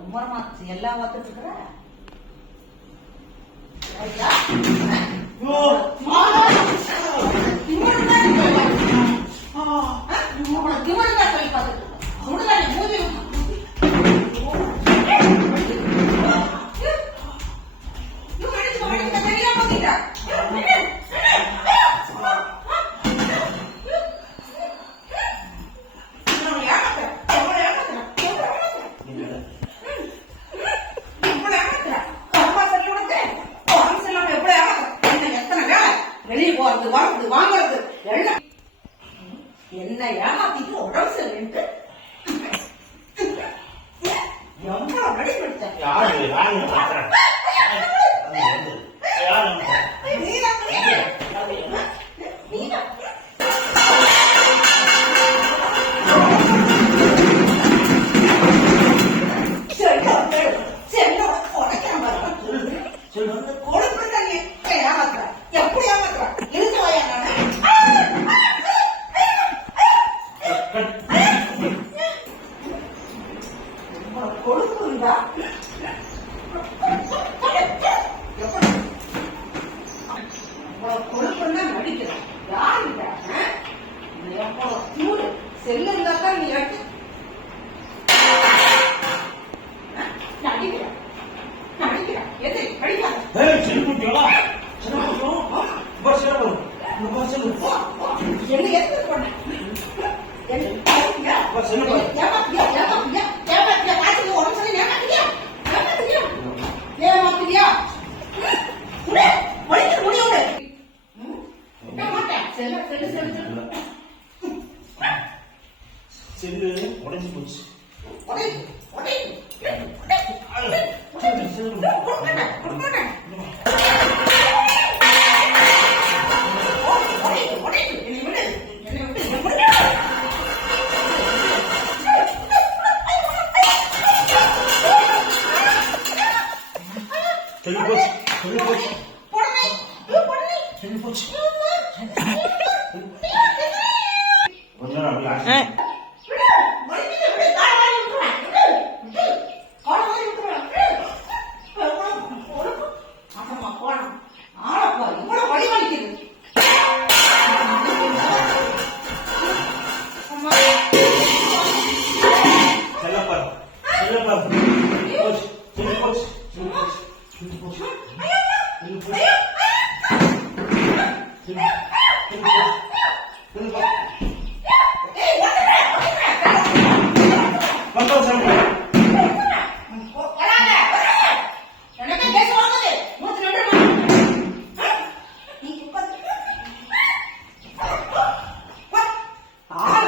மும்மரமா எல்லாம் பார்த்துட்டு இருக்கிற வாங்குறது. எல்லாம். என்ன ஏமாத்திட்டு உடம்பு சரியில்லைன்ட்டு. எவ்வளவு நடி பிடிச்ச யாரு? யாரு? பாக்குறேன் கொழுப்பு இருந்தா நடிக்கிறேன் யாருக்கிட்ட ஆ? செல்லு இருந்தாக்கா நீ எடுத்து நடிக்கிறேன் நடிக்கிறேன் எது படிக்காத ஏய் என்ன 이름이 오렌지 뭐지? 오렌지 오렌지 예, 오렌지. 예, 오렌지. Yeah. செல்லு போச்சு செல்லு போச்சு செல்லு போச்சு செல்லு போச்சு செல்லு செல்லு போச்சு செல்லு போச்சு